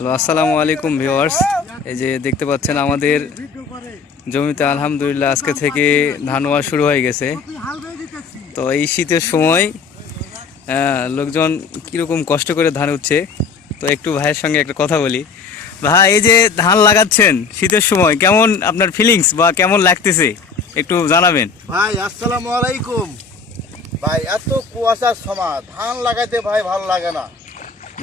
Hello, আসসালামু আলাইকুম viewers এই যে দেখতে পাচ্ছেন আমাদের জমিতে আলহামদুলিল্লাহ আজকে থেকে ধান ওয়া শুরু হয়ে গেছে। তো এই শীতের সময় লোকজন কীরকম কষ্ট করে ধান উঠছে, তো একটু ভাইয়ের সঙ্গে একটা কথা বলি। ভাই, এই যে ধান লাগাচ্ছেন শীতের সময়, কেমন আপনার ফিলিংস বা কেমন লাগতেছে? একটু জানাবেন। ভাই, আসসালামু আলাইকুম। ভাই, এত কুয়াশার সময় ধান লাগাইতে ভাই ভালো লাগে না।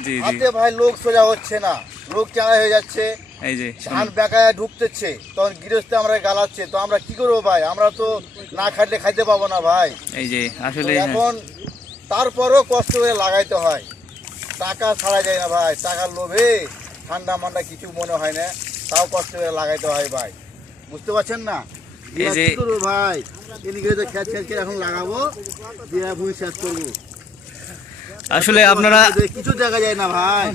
জি জি। ভাই লোক সোজা হচ্ছে না। লোক চাঙা হয়ে যাচ্ছে। এই যে ধান বেকায় ঢুকতেছে তখন গৃহস্থে আমরা গালাচ্ছে। তো আমরা কি করব ভাই? আমরা তো না খাইলে খাইতে পাবো না ভাই। এই যে আসলে হ্যাঁ, এখন তারপরেও কষ্ট করে লাগাইতে হয়। টাকা ছাড়া যায় না ভাই। টাকার লোভে ঠান্ডা মান্ডা কিছু মনে হয় না। তাও কষ্ট করে লাগাইতে হয় ভাই। বুঝতে পারছেন না? ভাই? এদিকে খেত খেত এখন লাগাবো। দিয়ে ভুঁই শেষ করব। আসলে আপনারা কিছু দেখা যায় না ভাই।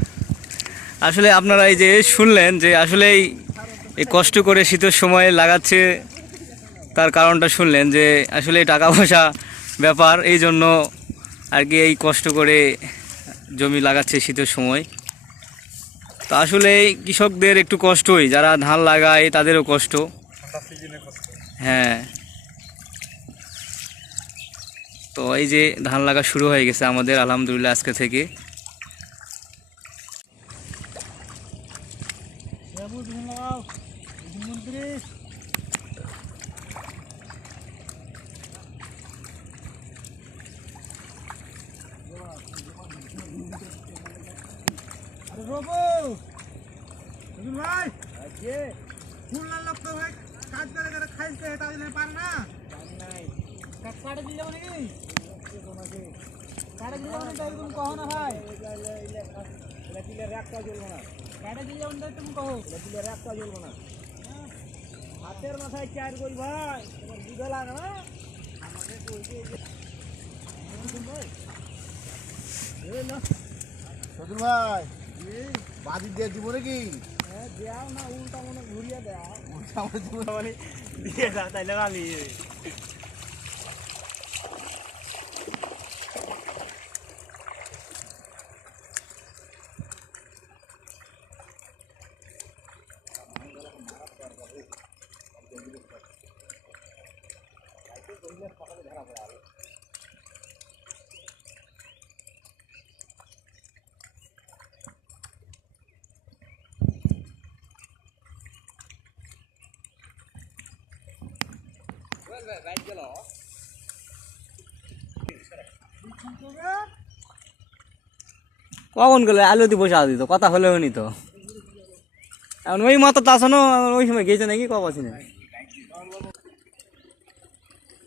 আসলে আপনারা এই যে শুনলেন যে আসলে এই কষ্ট করে শীতের সময় লাগাচ্ছে তার কারণটা শুনলেন যে আসলে টাকা পয়সা ব্যাপার এই জন্য আর কি এই কষ্ট করে জমি লাগাচ্ছে শীতের সময়। তো আসলে এই কৃষকদের একটু কষ্টই যারা ধান লাগায় তাদেরও কষ্ট। হ্যাঁ। তো এই যে ধান লাগা শুরু হয়ে গেছে আমাদের, আলহামদুলিল্লাহ আজকে থেকে। ভাই, কাজ করে খাইছে তাই পারে না। হাতের মাথায় চার করি ভাই তোমার বুঝে লাগে না আমাকে সজুর ভাই বাদি দিয়ে দিব নাকি? দেও না উল্টা মনে ঘুরিয়ে দেও আমরা দিব না মানে দিয়ে দাও তাইলে কখন গেলে আলু দিয়ে বসে দিত কথা হলেও নি তো। এখন ওই মতো না, ওই সময় গেছে নাকি? কব আছি না।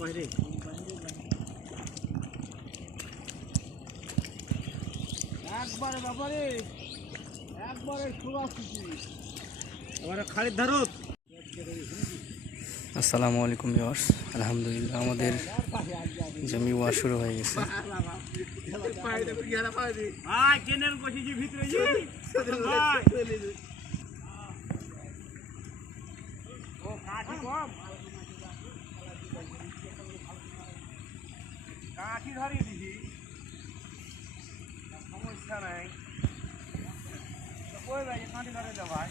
বাইরে একবারে বাবারে একবারে সুবাস ওরা খালি ধরো আসসালামু আলাইকুম ভিউয়ার্স। আলহামদুলিল্লাহ আমাদের জমি ওয়া শুরু হয়ে গেছে। কাঠি ধরিয়ে দিছি। সমস্যা নাই কই ভাই কাঁটি ধরে ভাই।